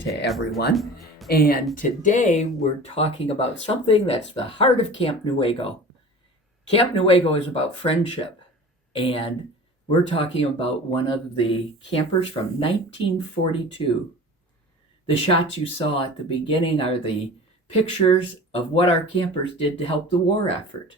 to everyone. And today we're talking about something that's the heart of Camp Newaygo. Camp Newaygo is about friendship, and we're talking about one of the campers from 1942. The shots you saw at the beginning are the pictures of what our campers did to help the war effort.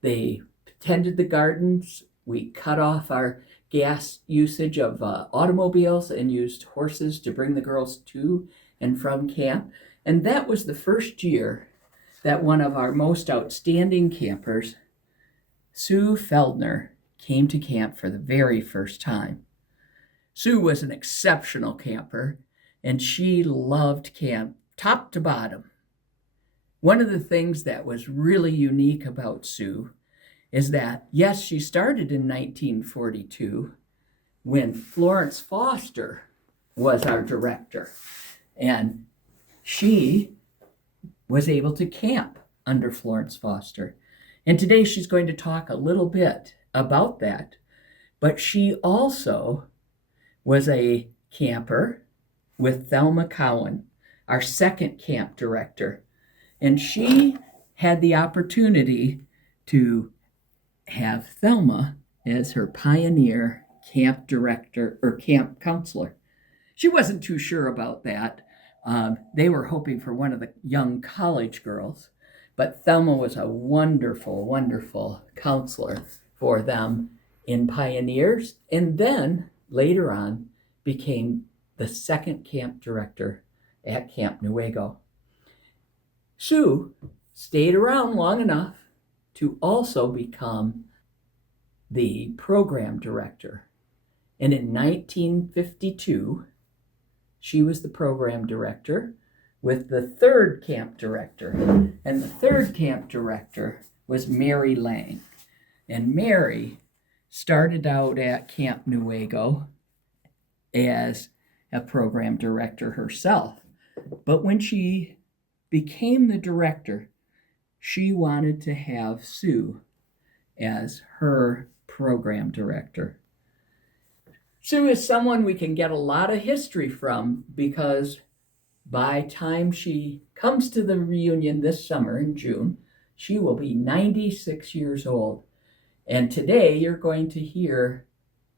They tended the gardens. We cut off our gas usage of automobiles and used horses to bring the girls to and from camp. And that was the first year that one of our most outstanding campers, Sue Feldner, came to camp for the very first time. Sue was an exceptional camper, and she loved camp top to bottom. One of the things that was really unique about Sue is that, yes, she started in 1942 when Florence Foster was our director, and she was able to camp under Florence Foster. And today she's going to talk a little bit about that, but she also was a camper with Thelma Cowan, our second camp director, and she had the opportunity to have Thelma as her pioneer camp director or camp counselor. She wasn't too sure about that. They were hoping for one of the young college girls, but Thelma was a wonderful, wonderful counselor for them in Pioneers, and then later on became the second camp director at Camp Newaygo. Sue stayed around long enough to also become the program director. And in 1952, she was the program director with the third camp director. And the third camp director was Mary Lang. And Mary started out at Camp Newaygo as a program director herself. But when she became the director, she wanted to have Sue as her program director. Sue is someone we can get a lot of history from, because by time she comes to the reunion this summer in June, she will be 96 years old. And today you're going to hear,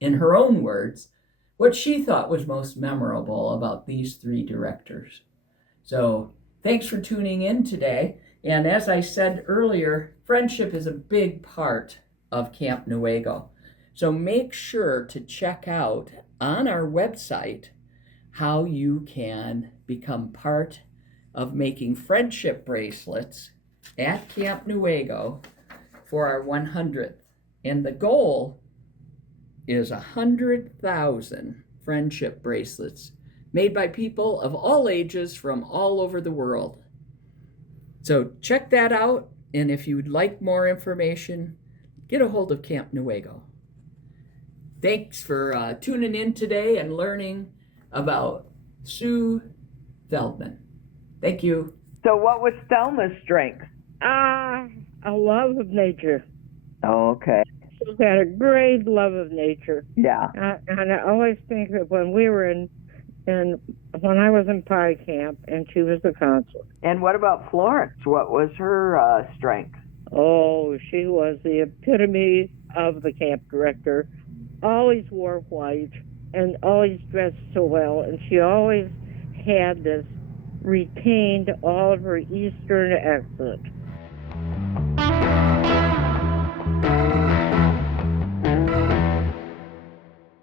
in her own words, what she thought was most memorable about these three directors. So thanks for tuning in today. And as I said earlier, friendship is a big part of Camp Newaygo. So make sure to check out on our website how you can become part of making friendship bracelets at Camp Newaygo for our 100th. And the goal is 100,000 friendship bracelets made by people of all ages from all over the world. So check that out, and if you'd like more information, get a hold of Camp Newaygo. Thanks for tuning in today and learning about Sue Feldman. Thank you. So what was Thelma's strength? A love of nature. Oh, okay. She's had a great love of nature. Yeah. And I always think that when we were when I was in Pi Camp and she was the counselor. And what about Florence? What was her strength? Oh, she was the epitome of the camp director. Always wore white and always dressed so well. And she always had retained all of her Eastern accent.